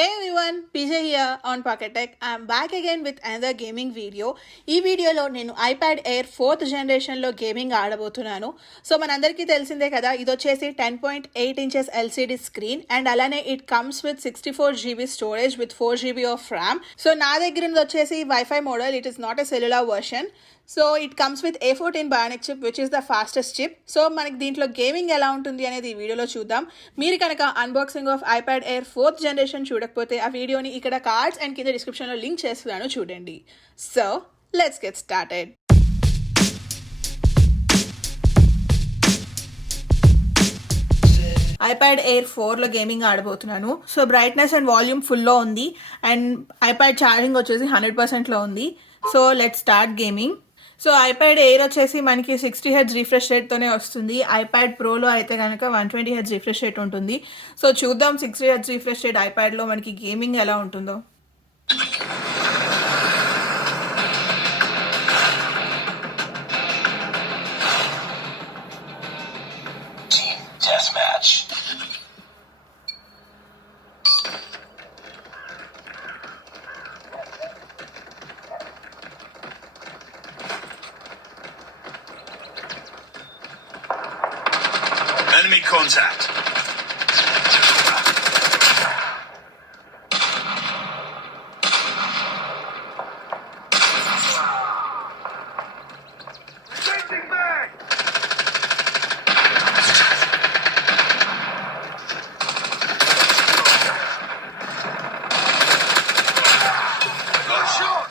Hey everyone, PJ here on Pocket Tech. I'm back again with another gaming video. ఈ వీడియోలో నేను iPad Air 4th జనరేషన్లో గేమింగ్ ఆడబోతున్నాను. సో మనందరికీ తెలిసిందే కదా, ఇది వచ్చేసి 10.8 ఇంచెస్ ఎల్సిడి స్క్రీన్ అండ్ అలానే it comes with 64 GB storage with 4 GB of RAM. So నా దగ్గర ఉన్నది వచ్చేసి wifi model. It is not a cellular version. So it comes with A14 bionic chip which is the fastest chip. So మనకి దీంట్లో గేమింగ్ ఎలా ఉంటుంది అనేది ఈ వీడియోలో చూద్దాం. మీరు కనుక unboxing of iPad Air 4th generation చూడకపోతే ఆ వీడియోని ఇక్కడ కార్డ్స్ అండ్ కింద డిస్క్రిప్షన్లో లింక్ చేస్తున్నాను, చూడండి. So let's get started. IPad Air 4లో గేమింగ్ ఆడబోతున్నాను. సో బ్రైట్నెస్ అండ్ వాల్యూమ్ ఫుల్లో ఉంది అండ్ ఐప్యాడ్ ఛార్జింగ్ వచ్చేసి 100%లో ఉంది. So let's start gaming. So iPad Air వచ్చేసి మనకి 60Hz రిఫ్రెష్ రేట్తోనే వస్తుంది. ఐప్యాడ్ ప్రోలో అయితే కనుక 120Hz రిఫ్రెష్ రేట్ ఉంటుంది. సో చూద్దాం 60Hz రిఫ్రెష్ రేట్ ఐప్యాడ్లో మనకి గేమింగ్ ఎలా ఉంటుందో. Enemy contact. Changing back. Good shot.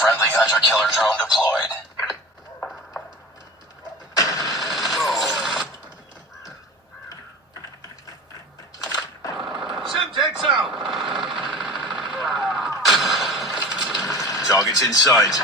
Friendly hunter-killer drone deployed. Semtex out. Targets in sight.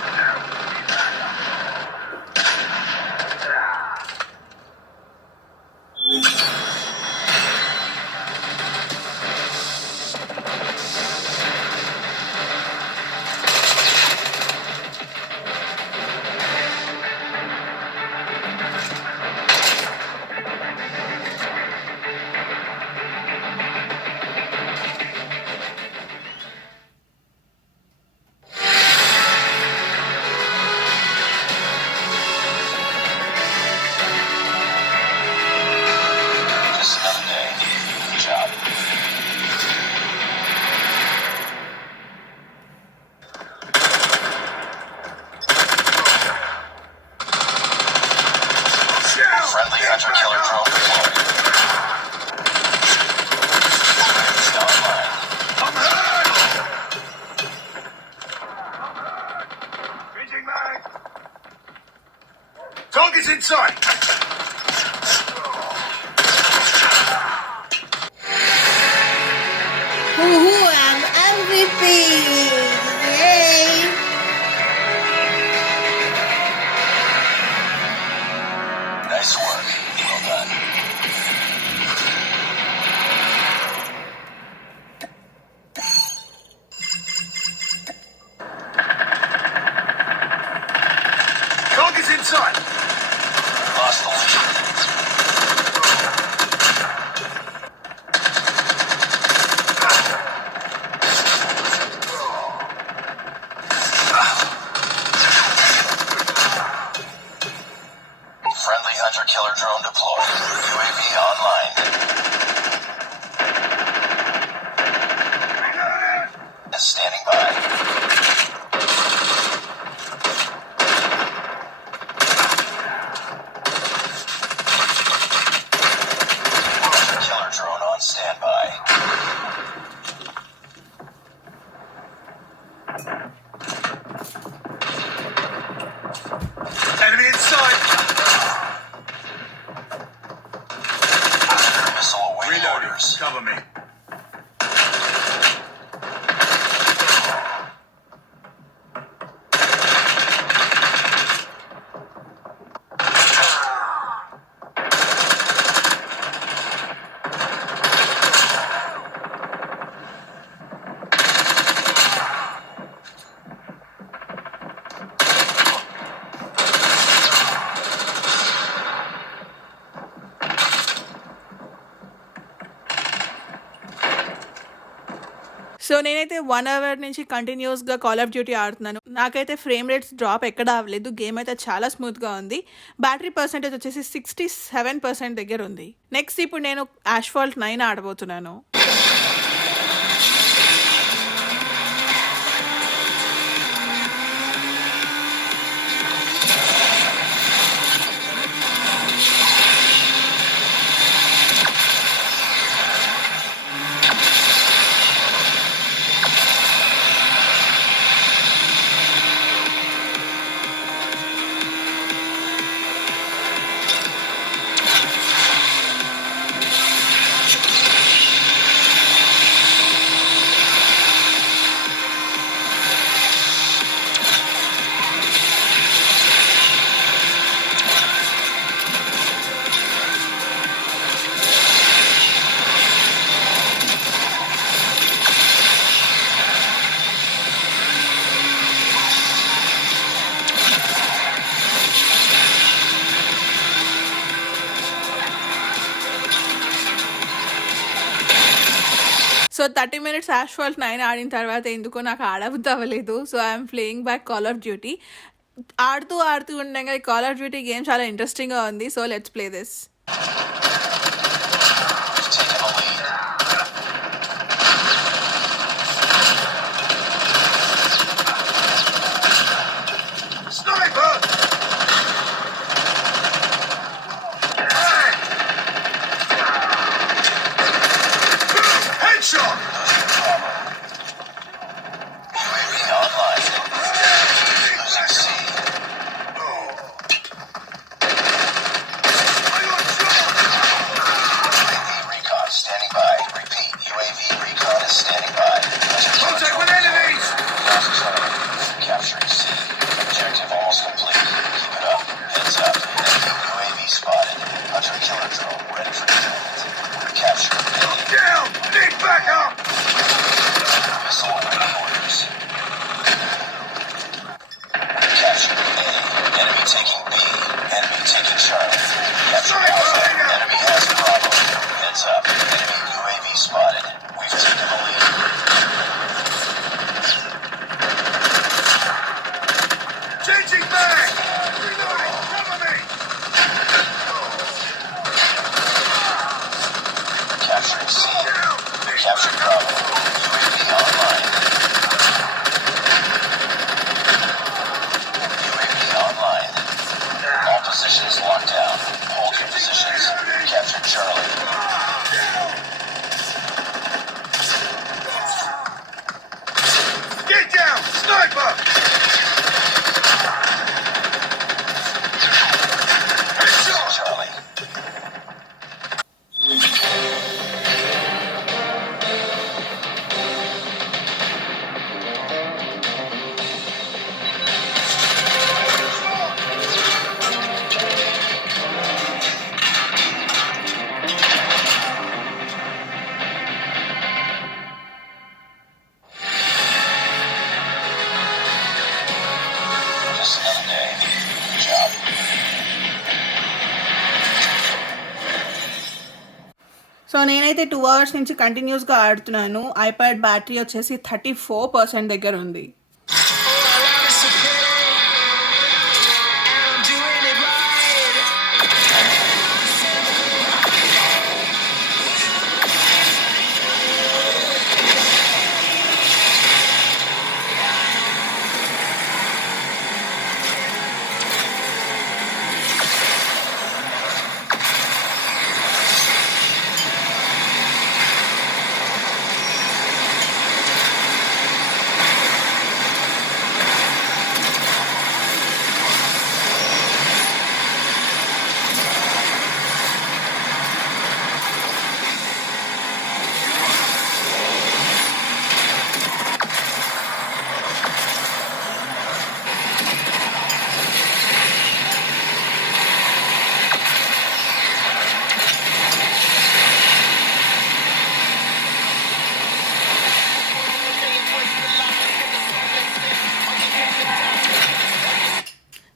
Friendly hunter-killer drone deployed. Still online. I'm hurt! Changing mag. Target's in sight. Woohoo, I'm MVP! Yay! Nice work. Well done. Target's in sight. Lost the lead. Friendly hunter-killer drone deployed. UAV online. Standing by. So నేనైతే 1 అవర్ నుంచి కంటిన్యూస్గా call of duty ఆడుతున్నాను. నాకైతే frame rates drop ఎక్కడ అవ్వలేదు. గేమ్ అయితే చాలా స్మూత్గా ఉంది. బ్యాటరీ పర్సెంటేజ్ వచ్చేసి 67% దగ్గర ఉంది. నెక్స్ట్ ఇప్పుడు నేను యాష్ఫాల్ట్ 9 ఆడబోతున్నాను. సో 30 minutes యాష్ఫాల్ట్ 9 ఆడిన తర్వాత ఎందుకో నాకు ఆడబుద్ధి అవ్వలేదు. So I'm playing back call of duty. ఆడుతూ ఉండగా కాల్ ఆఫ్ డ్యూటీ గేమ్ చాలా ఇంట్రెస్టింగ్గా ఉంది. So let's play this. So నేనైతే 2 hours నుంచి కంటిన్యూస్గా ఆడుతున్నాను. ఐప్యాడ్ బ్యాటరీ వచ్చేసి 34% దగ్గర ఉంది.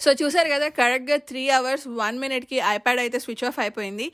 సో చూసారు కదా, కరెక్ట్గా 3 hours 1 minute ఐప్యాడ్ అయితే స్విచ్ ఆఫ్ అయిపోయింది.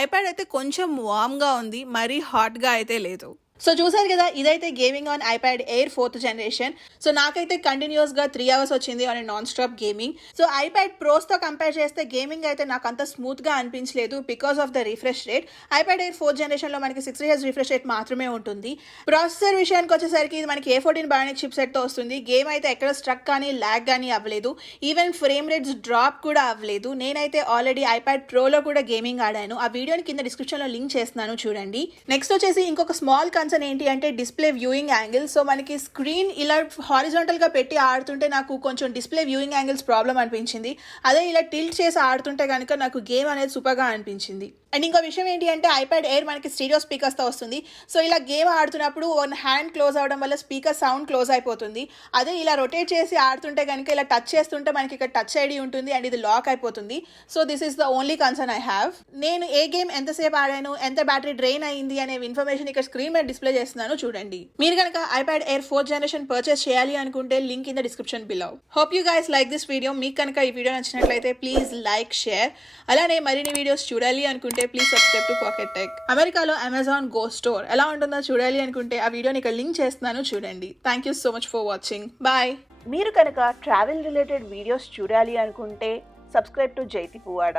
ఐప్యాడ్ అయితే కొంచెం వామ్గా ఉంది, మరీ హాట్గా అయితే లేదు. సో చూసారు కదా, ఇదైతే gaming on iPad Air 4th generation. So నాకైతే కంటిన్యూస్గా 3 hours వచ్చింది on non stop gaming. So iPad ప్రోస్తో కంపేర్ చేస్తే గేమింగ్ అయితే నాకు అంత స్మూత్గా అనిపించలేదు because of the refresh rate. IPad Air 4th జనరేషన్లో మనకి 60 Hz రిఫ్రెష్ రేట్ మాత్రమే ఉంటుంది. ప్రాసెసర్ విషయానికి వచ్చేసరికి ఇది మనకి A14 బయోనిక్ చిప్ సెట్తో వస్తుంది. గేమ్ అయితే ఎక్కడ స్ట్రక్ కానీ ల్యాగ్ కానీ అవ్వలేదు. ఈవెన్ ఫ్రేమ్ రేట్స్ డ్రాప్ కూడా అవ్వలేదు. నేనైతే ఆల్రెడీ ఐప్యాడ్ ప్రోలో కూడా గేమింగ్ ఆడాను. ఆ వీడియోని కింద డిస్క్రిప్షన్లో లింక్ చేస్తున్నాను, చూడండి. నెక్స్ట్ వచ్చేసి ఇంకొక స్మాల్ ఏంటి అంటే డిస్ప్లే వ్యూయింగ్ యాంగిల్. సో మనకి స్క్రీన్ ఇలా హారిజాంటల్ గా పెట్టి ఆడుతుంటే నాకు కొంచెం డిస్ప్లే వ్యూయింగ్ యాంగిల్స్ ప్రాబ్లం అనిపించింది. అదే ఇలా టిల్ట్ చేసి ఆడుతుంటే కనుక నాకు గేమ్ అనేది సూపర్ గా అనిపించింది. అండ్ ఇంకో విషయం ఏంటి అంటే ఐప్యాడ్ ఎయిర్ మనకి స్టీరియో స్పీకర్స్తో వస్తుంది. సో ఇలా గేమ్ ఆడుతున్నప్పుడు వన్ హ్యాండ్ క్లోజ్ అవడం వల్ల స్పీకర్ సౌండ్ క్లోజ్ అయిపోతుంది. అదే ఇలా రొటేట్ చేసి ఆడుతుంటే కనుక ఇలా టచ్ చేస్తుంటే మనకి ఇక్కడ టచ్ ఐడి ఉంటుంది అండ్ ఇది లాక్ అయిపోతుంది. So this is the only concern I have. నేను ఏ గేమ్ ఎంతసేపు ఆడాను, ఎంత బ్యాటరీ డ్రైన్ అయింది అనే ఇన్ఫర్మేషన్ ఇక్కడ స్క్రీన్ మీద డిస్ప్లే చేస్తున్నాను, చూడండి. మీరు కనుక iPad Air 4th generation purchase చేయాలి అనుకుంటే link in the description below. Hope you guys like this video. మీకు కనుక ఈ వీడియో నచ్చినట్లయితే ప్లీజ్ లైక్, షేర్. అలానే మరిన్ని వీడియోస్ చూడాలి అనుకుంటే please subscribe to pocket tech. అమెరికాలో అమెజాన్ గో స్టోర్ ఎలా ఉంటుందో చూడాలి అనుకుంటే ఆ వీడియోని ఇక్కడ లింక్ చేస్తున్నాను, చూడండి. Thank you so much for watching. Bye. మీరు కనుక ట్రావెల్ రిలేటెడ్ వీడియోస్ చూడాలి అనుకుంటే సబ్స్క్రైబ్ టు జైతి పువ్వాడ.